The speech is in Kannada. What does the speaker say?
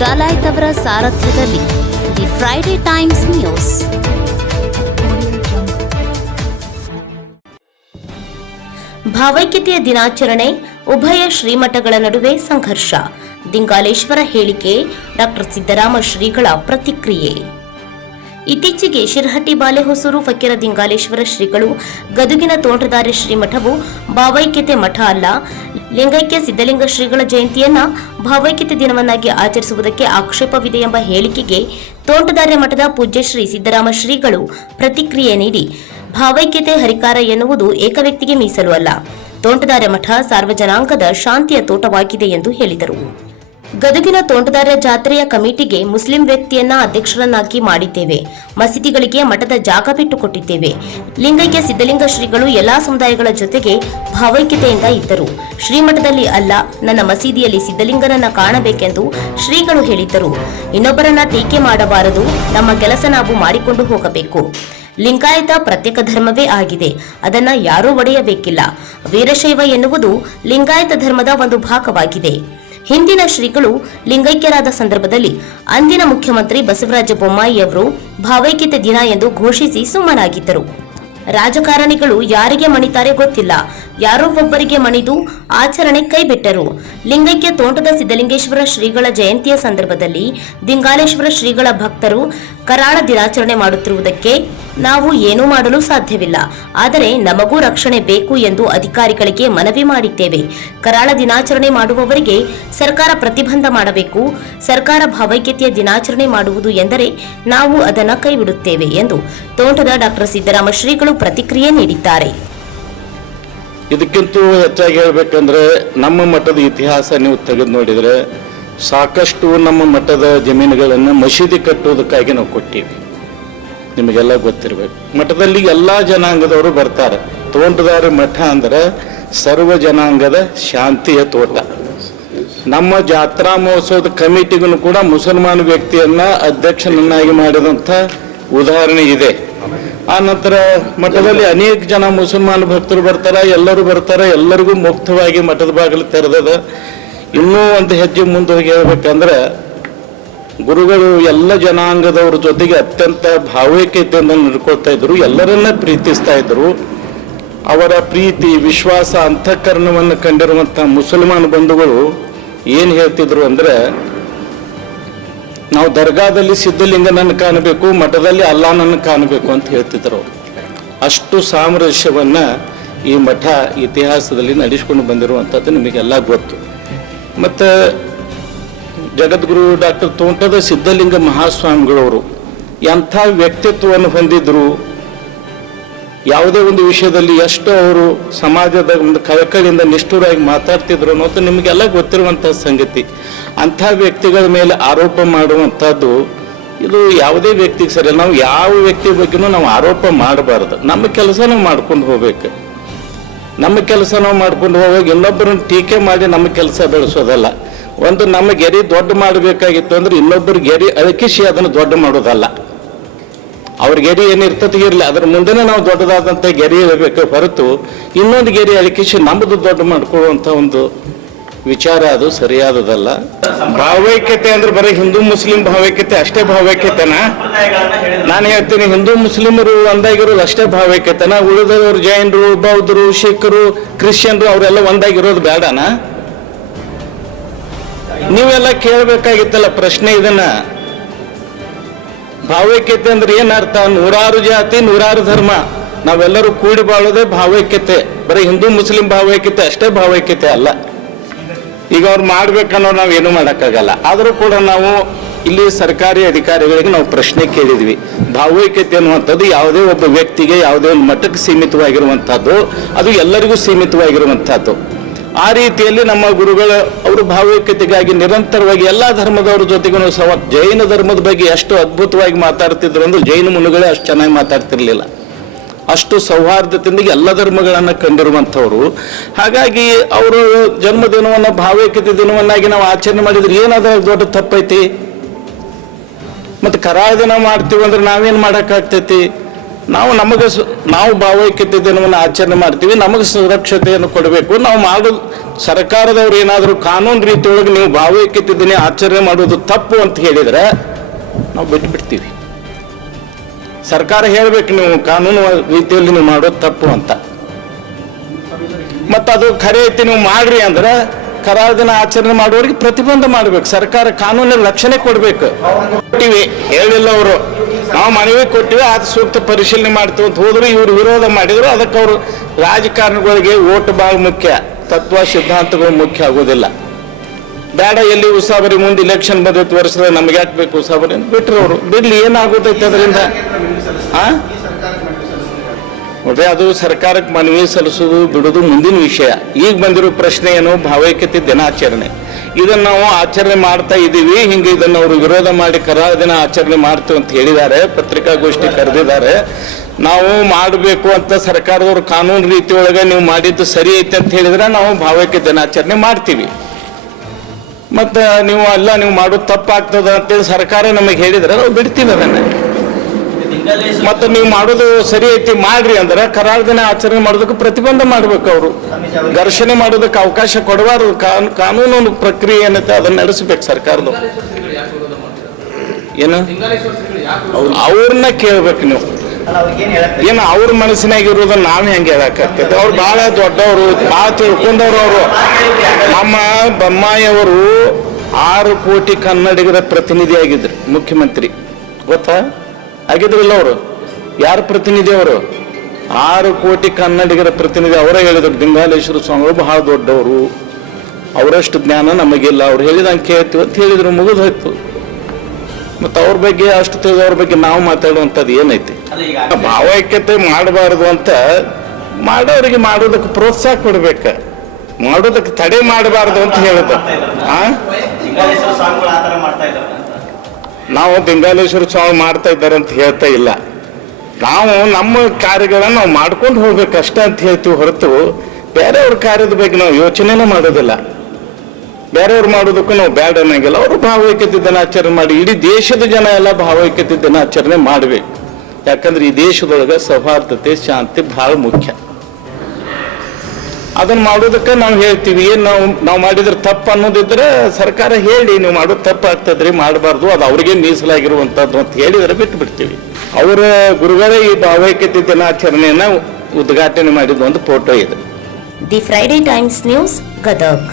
ಡಲಾಯ್ತ್ ಅವರ ಸಾರಥ್ಯದಲ್ಲಿ ದಿ ಫ್ರೈಡೆ ಟೈಮ್ಸ್ ನ್ಯೂಸ್. ಭಾವೈಕ್ಯತೆಯ ದಿನಾಚರಣೆ, ಉಭಯ ಶ್ರೀಮಠಗಳ ನಡುವೆ ಸಂಘರ್ಷ. ದಿಂಗಾಲೇಶ್ವರ ಹೇಳಿಕೆ, ಡಾಕ್ಟರ್ ಸಿದ್ದರಾಮ ಶ್ರೀಗಳ ಪ್ರತಿಕ್ರಿಯೆ. ಇತ್ತೀಚೆಗೆ ಶಿರಹಟ್ಟಿ ಬಾಲೆಹೊಸೂರು ಫಕೀರ ದಿಂಗಾಲೇಶ್ವರ ಶ್ರೀಗಳು ಗದುಗಿನ ತೋಂಟದಾರ್ಯ ಶ್ರೀಮಠವು ಭಾವೈಕ್ಯತೆ ಮಠ ಅಲ್ಲ, ಲಿಂಗೈಕ್ಯ ಸಿದ್ದಲಿಂಗ ಶ್ರೀಗಳ ಜಯಂತಿಯನ್ನ ಭಾವೈಕ್ಯತೆ ದಿನವನ್ನಾಗಿ ಆಚರಿಸುವುದಕ್ಕೆ ಆಕ್ಷೇಪವಿದೆ ಎಂಬ ಹೇಳಿಕೆಗೆ ತೋಂಟದಾರ್ಯ ಮಠದ ಪೂಜ್ಯ ಶ್ರೀ ಸಿದ್ದರಾಮ ಶ್ರೀಗಳು ಪ್ರತಿಕ್ರಿಯೆ ನೀಡಿ, ಭಾವೈಕ್ಯತೆ ಹರಿಕಾರ ಎನ್ನುವುದು ಏಕವ್ಯಕ್ತಿಗೆ ಮೀಸಲು ಅಲ್ಲ, ತೋಂಟದಾರ್ಯ ಮಠ ಸಾರ್ವಜನಾಂಗದ ಶಾಂತಿಯ ತೋಟವಾಗಿದೆ ಎಂದು ಹೇಳಿದರು. ಗದುಗಿನ ತೋಂಟದಾರ್ಯ ಜಾತ್ರೆಯ ಕಮಿಟಿಗೆ ಮುಸ್ಲಿಂ ವ್ಯಕ್ತಿಯನ್ನ ಅಧ್ಯಕ್ಷರನ್ನಾಗಿ ಮಾಡಿದ್ದೇವೆ. ಮಸೀದಿಗಳಿಗೆ ಮಠದ ಜಾಗ ಬಿಟ್ಟುಕೊಟ್ಟಿದ್ದೇವೆ. ಲಿಂಗೈಕ್ಯ ಸಿದ್ದಲಿಂಗ ಶ್ರೀಗಳು ಎಲ್ಲಾ ಸಮುದಾಯಗಳ ಜೊತೆಗೆ ಭಾವೈಕ್ಯತೆಯಿಂದ ಇದ್ದರು. ಶ್ರೀಮಠದಲ್ಲಿ ಅಲ್ಲ, ನನ್ನ ಮಸೀದಿಯಲ್ಲಿ ಸಿದ್ದಲಿಂಗನನ್ನ ಕಾಣಬೇಕೆಂದು ಶ್ರೀಗಳು ಹೇಳಿದ್ದರು. ಇನ್ನೊಬ್ಬರನ್ನ ಟೀಕೆ ಮಾಡಬಾರದು, ನಮ್ಮ ಕೆಲಸ ನಾವು ಮಾಡಿಕೊಂಡು ಹೋಗಬೇಕು. ಲಿಂಗಾಯತ ಪ್ರತ್ಯೇಕ ಧರ್ಮವೇ ಆಗಿದೆ, ಅದನ್ನ ಯಾರೂ ಒಡೆಯಬೇಕಿಲ್ಲ. ವೀರಶೈವ ಎನ್ನುವುದು ಲಿಂಗಾಯತ ಧರ್ಮದ ಒಂದು ಭಾಗವಾಗಿದೆ. ಹಿಂದಿನ ಶ್ರೀಗಳು ಲಿಂಗೈಕ್ಯರಾದ ಸಂದರ್ಭದಲ್ಲಿ ಅಂದಿನ ಮುಖ್ಯಮಂತ್ರಿ ಬಸವರಾಜ ಬೊಮ್ಮಾಯಿ ಅವರು ಭಾವೈಕ್ಯತೆ ದಿನ ಎಂದು ಘೋಷಿಸಿ ಸುಮ್ಮನಾಗಿದ್ದರು. ರಾಜಕಾರಣಿಗಳು ಯಾರಿಗೆ ಮಣಿತಾರೆ ಗೊತ್ತಿಲ್ಲ, ಯಾರೋ ಒಬ್ಬರಿಗೆ ಮಣಿದು ಆಚರಣೆ ಕೈಬಿಟ್ಟರು. ಲಿಂಗೈಕ್ಯ ತೋಂಟದ ಸಿದ್ದಲಿಂಗೇಶ್ವರ ಶ್ರೀಗಳ ಜಯಂತಿಯ ಸಂದರ್ಭದಲ್ಲಿ ದಿಂಗಾಲೇಶ್ವರ ಶ್ರೀಗಳ ಭಕ್ತರು ಕರಾಳ ದಿನಾಚರಣೆ ಮಾಡುತ್ತಿರುವುದಕ್ಕೆ ನಾವು ಏನೂ ಮಾಡಲು ಸಾಧ್ಯವಿಲ್ಲ. ಆದರೆ ನಮಗೂ ರಕ್ಷಣೆ ಬೇಕು ಎಂದು ಅಧಿಕಾರಿಗಳಿಗೆ ಮನವಿ ಮಾಡಿದ್ದೇವೆ. ಕರಾಳ ದಿನಾಚರಣೆ ಮಾಡುವವರಿಗೆ ಸರ್ಕಾರ ಪ್ರತಿಬಂಧ ಮಾಡಬೇಕು. ಸರ್ಕಾರ ಭಾವೈಕ್ಯತೆಯ ದಿನಾಚರಣೆ ಮಾಡುವುದು ಎಂದರೆ ನಾವು ಅದನ್ನು ಕೈಬಿಡುತ್ತೇವೆ ಎಂದು ತೋಂಟದ ಡಾಕ್ಟರ್ ಸಿದ್ದರಾಮ ಶ್ರೀಗಳು ಪ್ರತಿಕ್ರಿಯೆ ನೀಡಿದ್ದಾರೆ. ಇದಕ್ಕಿಂತ ಹೆಚ್ಚಾಗಿ ಹೇಳಬೇಕಂದ್ರೆ ನಮ್ಮ ಮಠದ ಇತಿಹಾಸ ನೀವು ತೆಗೆದು ನೋಡಿದರೆ ಸಾಕಷ್ಟು ನಮ್ಮ ಮಠದ ಜಮೀನುಗಳನ್ನು ಮಸೀದಿ ಕಟ್ಟುವುದಕ್ಕಾಗಿ ನಾವು ಕೊಟ್ಟಿವಿ. ನಿಮಗೆಲ್ಲ ಗೊತ್ತಿರಬೇಕು. ಮಠದಲ್ಲಿ ಎಲ್ಲ ಜನಾಂಗದವರು ಬರ್ತಾರೆ. ತೋಂಟದಾರ್ಯ ಮಠ ಅಂದ್ರೆ ಸರ್ವ ಜನಾಂಗದ ಶಾಂತಿಯ ತೋಟ. ನಮ್ಮ ಜಾತ್ರಾ ಮಹೋತ್ಸವದ ಕಮಿಟಿಗೂ ಕೂಡ ಮುಸಲ್ಮಾನ ವ್ಯಕ್ತಿಯನ್ನ ಅಧ್ಯಕ್ಷನನ್ನಾಗಿ ಮಾಡಿದಂಥ ಉದಾಹರಣೆ ಇದೆ. ಆ ನಂತರ ಮಠದಲ್ಲಿ ಅನೇಕ ಜನ ಮುಸಲ್ಮಾನ ಭಕ್ತರು ಬರ್ತಾರೆ, ಎಲ್ಲರೂ ಬರ್ತಾರೆ, ಎಲ್ಲರಿಗೂ ಮುಕ್ತವಾಗಿ ಮಠದ ಬಾಗಿಲು ತೆರೆದದ. ಇನ್ನೂ ಒಂದು ಹೆಜ್ಜೆ ಮುಂದೆ ಹೋಗಿ ಹೇಳ್ಬೇಕಂದ್ರೆ ಗುರುಗಳು ಎಲ್ಲ ಜನಾಂಗದವ್ರ ಜೊತೆಗೆ ಅತ್ಯಂತ ಭಾವೈಕ್ಯತೆಯಿಂದ ನಡ್ಕೊಳ್ತಾ ಇದ್ರು, ಎಲ್ಲರನ್ನ ಪ್ರೀತಿಸ್ತಾ ಇದ್ರು. ಅವರ ಪ್ರೀತಿ, ವಿಶ್ವಾಸ, ಅಂತಃಕರಣವನ್ನು ಕಂಡಿರುವಂತಹ ಮುಸಲ್ಮಾನ ಬಂಧುಗಳು ಏನು ಹೇಳ್ತಿದ್ರು ಅಂದ್ರೆ, ನಾವು ದರ್ಗಾದಲ್ಲಿ ಸಿದ್ಧಲಿಂಗನನ್ನು ಕಾಣಬೇಕು, ಮಠದಲ್ಲಿ ಅಲ್ಲಾನನ್ನು ಕಾಣಬೇಕು ಅಂತ ಹೇಳ್ತಿದ್ರು. ಅಷ್ಟು ಸಾಮರಸ್ಯವನ್ನ ಈ ಮಠ ಇತಿಹಾಸದಲ್ಲಿ ನಡೆಸಿಕೊಂಡು ಬಂದಿರುವಂಥದ್ದು ನಿಮಗೆಲ್ಲ ಗೊತ್ತು. ಮತ್ತು ಜಗದ್ಗುರು ಡಾಕ್ಟರ್ ತೋಂಟದ ಸಿದ್ಧಲಿಂಗ ಮಹಾಸ್ವಾಮಿಗಳವರು ಎಂಥ ವ್ಯಕ್ತಿತ್ವವನ್ನು ಹೊಂದಿದ್ರು, ಯಾವುದೇ ಒಂದು ವಿಷಯದಲ್ಲಿ ಎಷ್ಟು ಅವರು ಸಮಾಜದ ಒಂದು ಕಳಕಳಿಯಿಂದ ನಿಷ್ಠುರಾಗಿ ಮಾತಾಡ್ತಿದ್ರು ಅನ್ನೋದು ನಿಮಗೆಲ್ಲ ಗೊತ್ತಿರುವಂತಹ ಸಂಗತಿ. ಅಂಥ ವ್ಯಕ್ತಿಗಳ ಮೇಲೆ ಆರೋಪ ಮಾಡುವಂಥದ್ದು ಇದು ಯಾವುದೇ ವ್ಯಕ್ತಿಗೆ ಸರಿ. ನಾವು ಯಾವ ವ್ಯಕ್ತಿ ಬಗ್ಗೆನೂ ನಾವು ಆರೋಪ ಮಾಡಬಾರ್ದು. ನಮ್ಮ ಕೆಲಸ ನಾವು ಮಾಡ್ಕೊಂಡು ಹೋಗ್ಬೇಕು. ನಮ್ಮ ಕೆಲಸ ನಾವು ಮಾಡ್ಕೊಂಡು ಹೋಗುವಾಗ ಇನ್ನೊಬ್ಬರನ್ನು ಟೀಕೆ ಮಾಡಿ ನಮ್ಮ ಕೆಲಸ ಬೆಳೆಸೋದಲ್ಲ. ಒಂದು ನಮ್ಮ ಗೆರೆ ದೊಡ್ಡ ಮಾಡಬೇಕಾಗಿತ್ತು ಅಂದ್ರೆ ಇನ್ನೊಬ್ಬರು ಗೆರೆ ಅಳಕಿಸಿ ಅದನ್ನು ದೊಡ್ಡ ಮಾಡೋದಲ್ಲ. ಅವ್ರ ಗೆರೆ ಏನಿರ್ತದೆ ಇರಲಿ, ಅದ್ರ ಮುಂದೆನೇ ನಾವು ದೊಡ್ಡದಾದಂಥ ಗೆರೆ ಇರಬೇಕು ಹೊರತು ಇನ್ನೊಂದು ಗೆರೆ ಅಳಕಿಸಿ ನಮ್ಮದು ದೊಡ್ಡ ಮಾಡ್ಕೊಳ್ಳುವಂಥ ಒಂದು ವಿಚಾರ ಅದು ಸರಿಯಾದದಲ್ಲ. ಭಾವೈಕ್ಯತೆ ಅಂದ್ರೆ ಬರೀ ಹಿಂದೂ ಮುಸ್ಲಿಂ ಭಾವೈಕ್ಯತೆ ಅಷ್ಟೇ ಭಾವೈಕ್ಯತೆನಾ? ನಾನು ಹೇಳ್ತೀನಿ, ಹಿಂದೂ ಮುಸ್ಲಿಮರು ಒಂದಾಗಿರೋದು ಅಷ್ಟೇ ಭಾವೈಕ್ಯತೆನಾ? ಉಳಿದವರು ಜೈನರು, ಬೌದ್ಧರು, ಸಿಖ್ರು, ಕ್ರಿಶ್ಚಿಯನ್ರು ಅವರೆಲ್ಲ ಒಂದಾಗಿರೋದು ಬೇಡನಾ? ನೀವೆಲ್ಲ ಕೇಳಬೇಕಾಗಿತ್ತಲ್ಲ ಪ್ರಶ್ನೆ ಇದನ್ನ. ಭಾವೈಕ್ಯತೆ ಅಂದ್ರೆ ಏನರ್ಥ? ನೂರಾರು ಜಾತಿ, ನೂರಾರು ಧರ್ಮ, ನಾವೆಲ್ಲರೂ ಕೂಡಿ ಬಾಳೋದೇ ಭಾವೈಕ್ಯತೆ. ಬರೀ ಹಿಂದೂ ಮುಸ್ಲಿಂ ಭಾವೈಕ್ಯತೆ ಅಷ್ಟೇ ಭಾವೈಕ್ಯತೆ ಅಲ್ಲ. ಈಗ ಅವ್ರು ಮಾಡ್ಬೇಕನ್ನೋ ನಾವು ಏನೂ ಮಾಡೋಕ್ಕಾಗಲ್ಲ. ಆದರೂ ಕೂಡ ನಾವು ಇಲ್ಲಿ ಸರ್ಕಾರಿ ಅಧಿಕಾರಿಗಳಿಗೆ ನಾವು ಪ್ರಶ್ನೆ ಕೇಳಿದ್ವಿ. ಭಾವೈಕ್ಯತೆ ಅನ್ನುವಂಥದ್ದು ಯಾವುದೇ ಒಬ್ಬ ವ್ಯಕ್ತಿಗೆ, ಯಾವುದೇ ಒಂದು ಮಟ್ಟಕ್ಕೆ ಸೀಮಿತವಾಗಿರುವಂಥದ್ದು, ಅದು ಎಲ್ಲರಿಗೂ ಸೀಮಿತವಾಗಿರುವಂಥದ್ದು. ಆ ರೀತಿಯಲ್ಲಿ ನಮ್ಮ ಗುರುಗಳು ಅವರು ಭಾವೈಕ್ಯತೆಗಾಗಿ ನಿರಂತರವಾಗಿ ಎಲ್ಲ ಧರ್ಮದವ್ರ ಜೊತೆಗೂ ಜೈನ ಧರ್ಮದ ಬಗ್ಗೆ ಎಷ್ಟು ಅದ್ಭುತವಾಗಿ ಮಾತಾಡ್ತಿದ್ರು ಅಂದ್ರೆ ಜೈನ ಮುನಿಗಳೇ ಅಷ್ಟು ಚೆನ್ನಾಗಿ ಮಾತಾಡ್ತಿರ್ಲಿಲ್ಲ. ಅಷ್ಟು ಸೌಹಾರ್ದತೆಯಿಂದ ಎಲ್ಲ ಧರ್ಮಗಳನ್ನು ಕಂಡಿರುವಂಥವ್ರು. ಹಾಗಾಗಿ ಅವರು ಜನ್ಮದಿನವನ್ನು ಭಾವೈಕ್ಯತೆ ದಿನವನ್ನಾಗಿ ನಾವು ಆಚರಣೆ ಮಾಡಿದ್ರೆ ಏನಾದ್ರೂ ದೊಡ್ಡ ತಪ್ಪೈತಿ? ಮತ್ತು ಕರಾಳ ದಿನ ಮಾಡ್ತೀವಿ ಅಂದ್ರೆ ನಾವೇನು ಮಾಡೋಕ್ಕಾಗ್ತೈತಿ? ನಾವು ಭಾವೈಕ್ಯತೆ ದಿನವನ್ನು ಆಚರಣೆ ಮಾಡ್ತೀವಿ, ನಮಗೆ ಸುರಕ್ಷತೆಯನ್ನು ಕೊಡಬೇಕು. ನಾವು ಮಾಡೋದು ಸರ್ಕಾರದವ್ರು ಏನಾದರೂ ಕಾನೂನು ರೀತಿಯೊಳಗೆ ನೀವು ಭಾವೈಕ್ಯತೆ ದಿನ ಆಚರಣೆ ಮಾಡೋದು ತಪ್ಪು ಅಂತ ಹೇಳಿದ್ರೆ ನಾವು ಬಿಟ್ಬಿಡ್ತೀವಿ. ಸರ್ಕಾರ ಹೇಳ್ಬೇಕು ನೀವು ಕಾನೂನು ರೀತಿಯಲ್ಲಿ ನೀವು ಮಾಡೋದು ತಪ್ಪು ಅಂತ. ಮತ್ತು ಅದು ಖರೆ ಐತಿ ನೀವು ಮಾಡ್ರಿ ಅಂದ್ರೆ ಕರಾಳ ದಿನ ಆಚರಣೆ ಮಾಡೋರಿಗೆ ಪ್ರತಿಬಂಧ ಮಾಡ್ಬೇಕು. ಸರ್ಕಾರ ಕಾನೂನಿನ ರಕ್ಷಣೆ ಕೊಡ್ಬೇಕು. ಕೊಟ್ಟಿವಿ ಹೇಳಿಲ್ಲ ಅವರು, ನಾವು ಮನವಿ ಕೊಟ್ಟಿವಿ, ಅದು ಸೂಕ್ತ ಪರಿಶೀಲನೆ ಮಾಡ್ತೀವಿ ಅಂತ ಹೋದ್ರು. ಇವರು ವಿರೋಧ ಮಾಡಿದ್ರು. ಅದಕ್ಕೆ ಅವರು ರಾಜಕಾರಣಿಗಳಿಗೆ ಓಟ್ ಭಾಳ ಮುಖ್ಯ, ತತ್ವ ಸಿದ್ಧಾಂತಗಳು ಮುಖ್ಯ ಆಗೋದಿಲ್ಲ. ಬೇಡ ಎಲ್ಲಿ ಉಸಾಬರಿ ಮುಂದೆ ಇಲೆಕ್ಷನ್ ಬಂದೈತೆ ವರ್ಷದ ನಮ್ಗೆ ಯಾಕೆ ಬೇಕು ಉಸಾಬರಿ ಅಂತ ಬಿಟ್ರು. ಅವರು ಬಿಡ್ಲಿ, ಏನಾಗೋದೈತೆ ಅದರಿಂದ? ನೋಡ್ರಿ, ಅದು ಸರ್ಕಾರಕ್ಕೆ ಮನವಿ ಸಲ್ಲಿಸೋದು ಬಿಡೋದು ಮುಂದಿನ ವಿಷಯ. ಈಗ ಬಂದಿರೋ ಪ್ರಶ್ನೆ ಏನು? ಭಾವೈಕ್ಯತೆ ದಿನಾಚರಣೆ. ಇದನ್ನು ನಾವು ಆಚರಣೆ ಮಾಡ್ತಾ ಇದ್ದೀವಿ. ಹಿಂಗೆ ಇದನ್ನು ಅವರು ವಿರೋಧ ಮಾಡಿ ಕರಾಳ ದಿನ ಆಚರಣೆ ಮಾಡ್ತೀವಿ ಅಂತ ಹೇಳಿದ್ದಾರೆ, ಪತ್ರಿಕಾಗೋಷ್ಠಿ ಕರೆದಿದ್ದಾರೆ. ನಾವು ಮಾಡಬೇಕು ಅಂತ ಸರ್ಕಾರದವ್ರು ಕಾನೂನು ರೀತಿಯೊಳಗೆ ನೀವು ಮಾಡಿದ್ದು ಸರಿ ಐತೆ ಅಂತ ಹೇಳಿದ್ರೆ ನಾವು ಭಾವೈಕ್ಯ ದಿನಾಚರಣೆ ಮಾಡ್ತೀವಿ. ಮತ್ತು ನೀವು ಮಾಡೋದು ತಪ್ಪಾಗ್ತದ ಅಂತೇಳಿ ಸರ್ಕಾರ ನಮಗೆ ಹೇಳಿದ್ರೆ ನಾವು ಬಿಡ್ತೀವಿ ಅದನ್ನು. ಮತ್ತು ನೀವು ಮಾಡೋದು ಸರಿ ಐತಿ ಮಾಡ್ರಿ ಅಂದ್ರೆ ಕರಾಳ ದಿನ ಆಚರಣೆ ಮಾಡೋದಕ್ಕೆ ಪ್ರತಿಬಂಧ ಮಾಡ್ಬೇಕು. ಅವರು ಘರ್ಷಣೆ ಮಾಡೋದಕ್ಕೆ ಅವಕಾಶ ಕೊಡಬಾರ್ದು. ಕಾನೂನು ಪ್ರಕ್ರಿಯೆ ಏನೈತೆ ಅದನ್ನ ನಡೆಸಬೇಕು ಸರ್ಕಾರದವ್ರು. ಏನು ಅವ್ರನ್ನ ಕೇಳ್ಬೇಕು ನೀವು. ಏನು ಅವ್ರ ಮನಸ್ಸಿನಾಗಿರೋದನ್ನ ನಾವು ಹೆಂಗೆ ಹೇಳಕ್ಕಾಗ್ತೈತೆ? ಅವ್ರು ಬಹಳ ದೊಡ್ಡವರು, ಬಹಳ ತಿಳ್ಕೊಂಡವ್ರು. ಅವರು ನಮ್ಮ ಬೊಮ್ಮಾಯಿಯವರು 6 ಕೋಟಿ ಕನ್ನಡಿಗರ ಪ್ರತಿನಿಧಿ ಆಗಿದ್ರು, ಮುಖ್ಯಮಂತ್ರಿ. ಗೊತ್ತಾ? ಆಗಿದ್ರಲ್ಲ ಅವರು. ಯಾರ ಪ್ರತಿನಿಧಿ ಅವರು? 6 ಕೋಟಿ ಕನ್ನಡಿಗರ ಪ್ರತಿನಿಧಿ. ಅವರೇ ಹೇಳಿದ್ರು, ದಿಂಗಾಲೇಶ್ವರ ಸ್ವಾಮಿಗಳು ಬಹಳ ದೊಡ್ಡವರು, ಅವರಷ್ಟು ಜ್ಞಾನ ನಮಗಿಲ್ಲ, ಅವ್ರು ಹೇಳಿದಂಗೆ ಕೇಳ್ತೀವಿ ಅಂತ ಹೇಳಿದ್ರು. ಮುಗಿದು ಹೋಯ್ತು. ಮತ್ತು ಅವ್ರ ಬಗ್ಗೆ ಅಷ್ಟು ತಿಳಿದವ್ರ ಬಗ್ಗೆ ನಾವು ಮಾತಾಡುವಂಥದ್ದು ಏನೈತಿ? ಭಾವೈಕ್ಯತೆ ಮಾಡಬಾರ್ದು ಅಂತ ಮಾಡೋರಿಗೆ ಮಾಡೋದಕ್ಕೆ ಪ್ರೋತ್ಸಾಹ ಕೊಡ್ಬೇಕು, ಮಾಡೋದಕ್ಕೆ ತಡೆ ಮಾಡಬಾರ್ದು ಅಂತ ಹೇಳುದು. ನಾವು ದಿಂಗಾಲೇಶ್ವರ ಸ್ವಾಮಿ ಮಾಡ್ತಾ ಇದ್ದಾರೆ ಅಂತ ಹೇಳ್ತಾ ಇಲ್ಲ. ನಾವು ನಮ್ಮ ಕಾರ್ಯಗಳನ್ನು ನಾವು ಮಾಡ್ಕೊಂಡು ಹೋಗ್ಬೇಕಷ್ಟ ಅಂತ ಹೇಳ್ತೀವಿ ಹೊರತು ಬೇರೆಯವ್ರ ಕಾರ್ಯದ ಬಗ್ಗೆ ನಾವು ಯೋಚನೆನೇ ಮಾಡೋದಿಲ್ಲ. ಬೇರೆಯವ್ರು ಮಾಡೋದಕ್ಕೂ ನಾವು ಬ್ಯಾಡ ಅನ್ನಂಗಿಲ್ಲ. ಅವರು ಭಾವೈಕ್ಯತೆ ದಿನಾಚರಣೆ ಮಾಡಿ, ಇಡೀ ದೇಶದ ಜನ ಎಲ್ಲ ಭಾವೈಕ್ಯತೆ ದಿನಾಚರಣೆ ಮಾಡಬೇಕು. ಯಾಕಂದ್ರೆ ಈ ದೇಶದೊಳಗೆ ಸೌಹಾರ್ದತೆ, ಶಾಂತಿ ಬಹಳ ಮುಖ್ಯ. ಅದನ್ನ ಮಾಡೋದಕ್ಕೆ ನಾವು ಹೇಳ್ತೀವಿ. ಏನು ನಾವು ಮಾಡಿದ್ರೆ ತಪ್ಪು ಅನ್ನೋದಿದ್ರೆ ಸರ್ಕಾರ ಹೇಳಿ, ನೀವು ಮಾಡೋದು ತಪ್ಪು ಆಗ್ತದ್ರಿ, ಮಾಡಬಾರ್ದು, ಅದು ಅವ್ರಿಗೆ ಮೀಸಲಾಗಿರುವಂಥದ್ದು ಅಂತ ಹೇಳಿದ್ರೆ ಬಿಟ್ಟು ಬಿಡ್ತೀವಿ. ಅವರ ಗುರುಗಳೇ ಈ ಭಾವೈಕ್ಯತೆ ದಿನಾಚರಣೆಯನ್ನ ಉದ್ಘಾಟನೆ ಮಾಡಿದ ಒಂದು ಫೋಟೋ ಇದೆ. The Friday times news, Gadag.